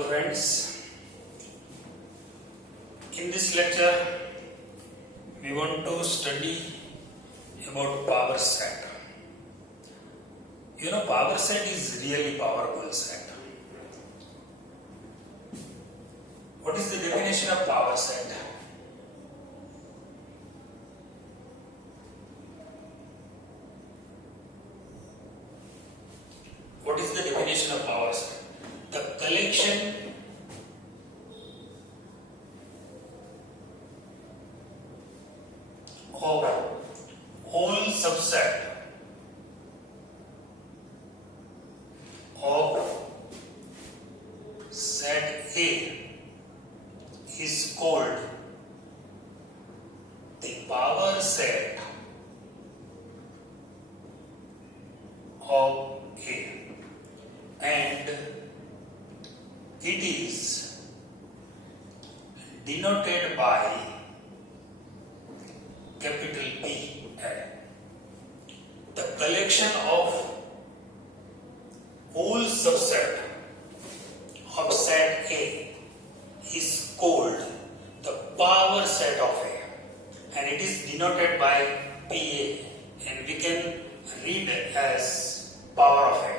Hello friends, in this lecture we want to study about power set. You know, power set is really powerful set. What is the definition of power set? What is the definition of power set? The collection of all subset of set A is called the power set of A, and it is denoted by capital P. The collection of all subset of set A is called the power set of A, and it is denoted by PA, and we can read it as power of A.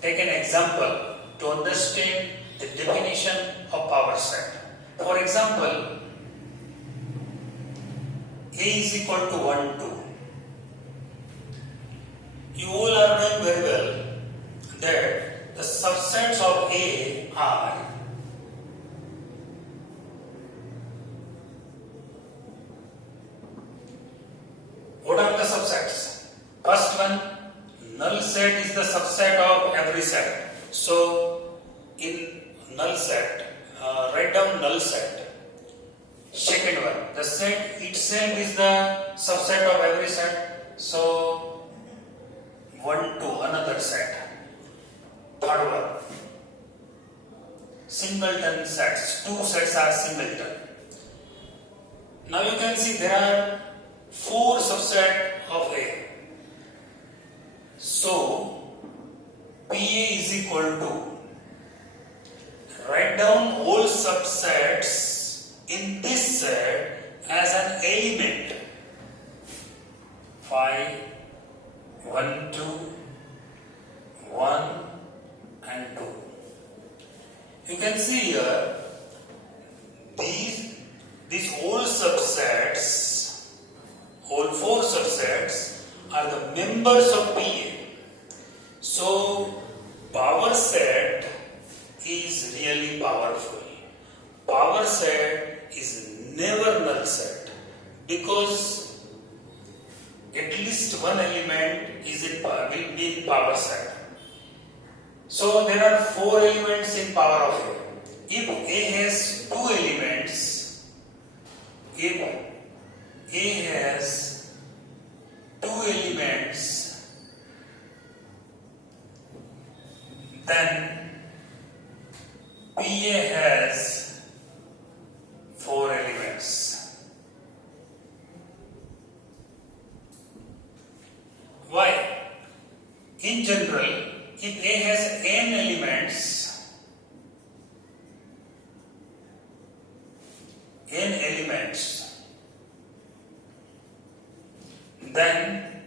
Take an example to understand the definition of power set. For example, A is equal to 1, 2. You all are knowing very well that the subsets of A are what are the subsets? First one, null set is the subset of every set. So in null set, write down null set. Second one, the set itself is the subset of every set. So 1, 2, another set. Third one, singleton sets. Two sets are singleton. Now you can see there are 4 subsets of A. So PA is equal to, write down all subsets in this set as an element. 5, 1, 2, 1 and 2. You can see here these all subsets, all 4 subsets are the members of PA. So power set is really powerful. Power set is never null set, because at least one element will be in power set. So there are 4 elements in power of A. If A has 2 elements, then PA has 4 elements. Why? In general, if A has n elements, then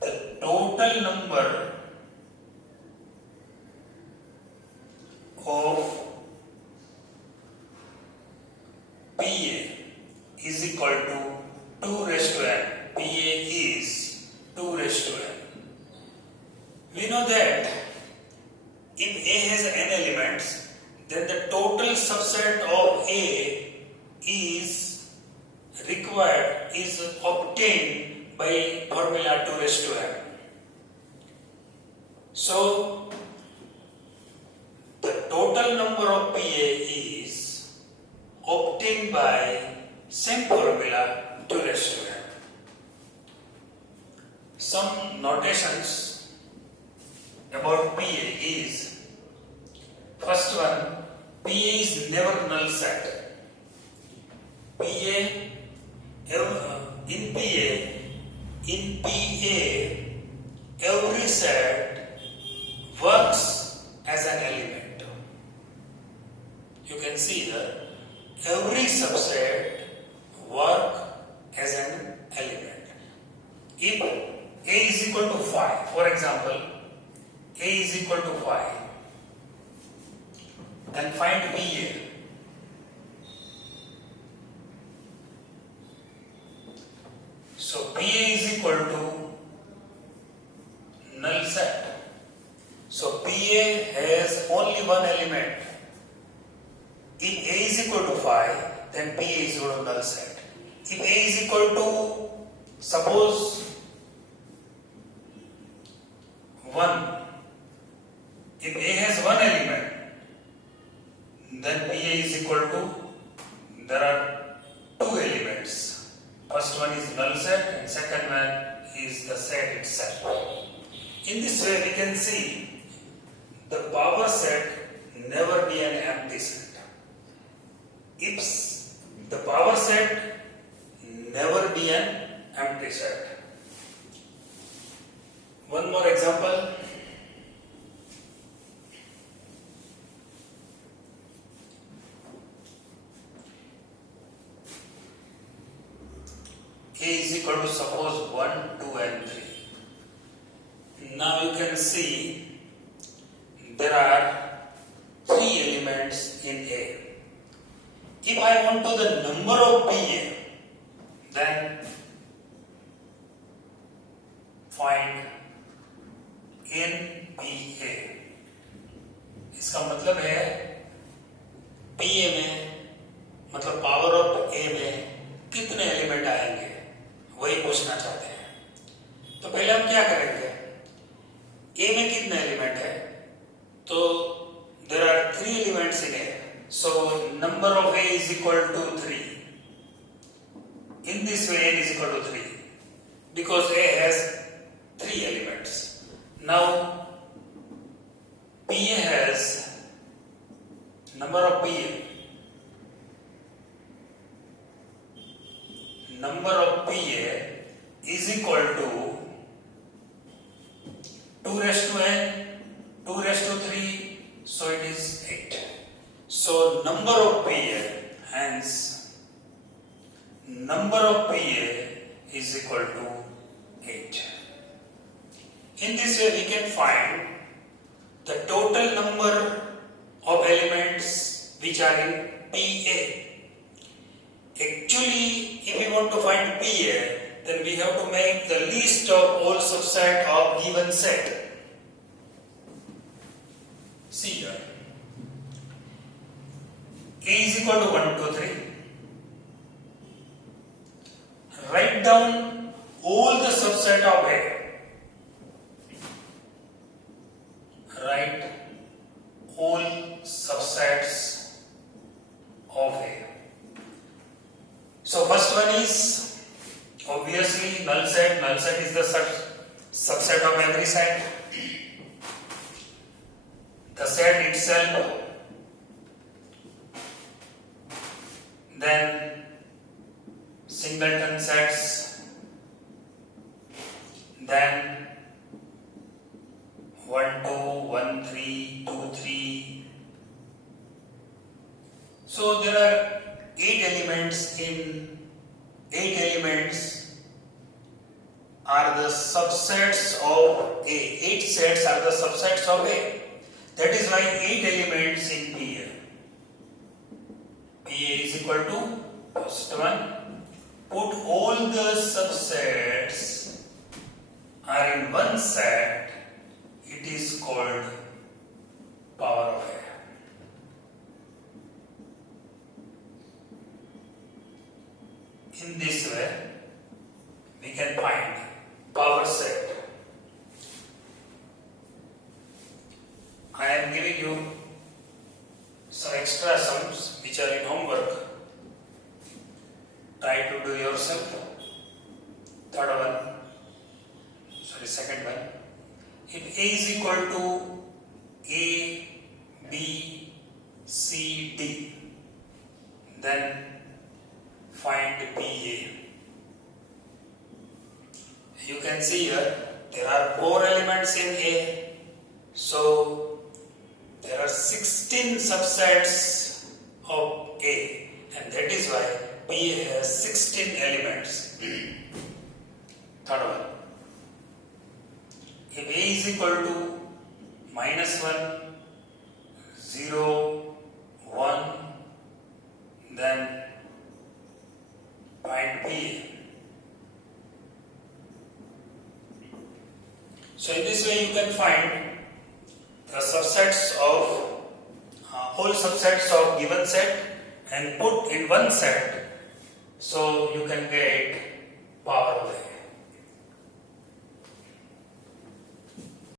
the total number of PA is equal to 2 raised to n. PA is 2 raised to n. We know that if A has n elements, then the total subset of A is obtained by formula 2 raised to n. So the total number of PA is obtained by same formula 2 raised to n. Some notations about PA is, first one, PA is never null set. In PA, In PA, every set works as an element. You can see that every subset work as an element. If A is equal to 5, for example, A is equal to 5, then find PA. So PA is equal to null set. So PA has only one element. If A is equal to 5, then PA is equal to null set. If A is equal to, suppose, 1, if A has one element, then PA is equal to, there are two elements. First one is null set and second one is the set itself. In this way we can see the power set never be an empty set. If the power set never be an empty set. One more example. A is equal to suppose 1, 2 and 3. Now you can see there are 3 elements in A. If I want to the number of PA, then find in PA. इसका मतलब है PA में मतलब power of A में कितने element आएंगे वही पूछना चाहते हैं. तो पहले हम क्या करेंगे, A में कितने एलिमेंट है, तो there are 3 elements in A. So number of A is equal to 3. In this way N is equal to 3 because A has 3 elements. Now PA has number of PA. Number of PA is equal to 2 raised to n, 2 raised to 3, so it is 8. So number of PA, hence number of PA is equal to 8. In this way we can find the total number of elements which are in PA. Actually, if we want to find PA, then we have to make the list of all subset of given set. See here. A is equal to 1, 2, 3. Write down all the subset of A. Write all subsets of A. So first one is obviously null set. Null set is the subset of every set. The set itself. Then singleton sets. Then 1, 2, 1, 3, 2, 3. So there are 8 elements in 8 elements are the subsets of A. 8 sets are the subsets of A. That is why 8 elements in PA. PA is equal to first one. Put all the subsets are in one set. It is called power of A. In this way, we can find power set. I am giving you some extra sums which are in homework. Try to do yourself. Second one. If A is equal to A, B, C, D, then find PA. You can see here there are 4 elements in A. So there are 16 subsets of A, and that is why P has 16 elements. Third one. If A is equal to -1, 0, 1, then find P. So in this way you can find the subsets of whole subsets of given set and put in one set, so you can get power of A.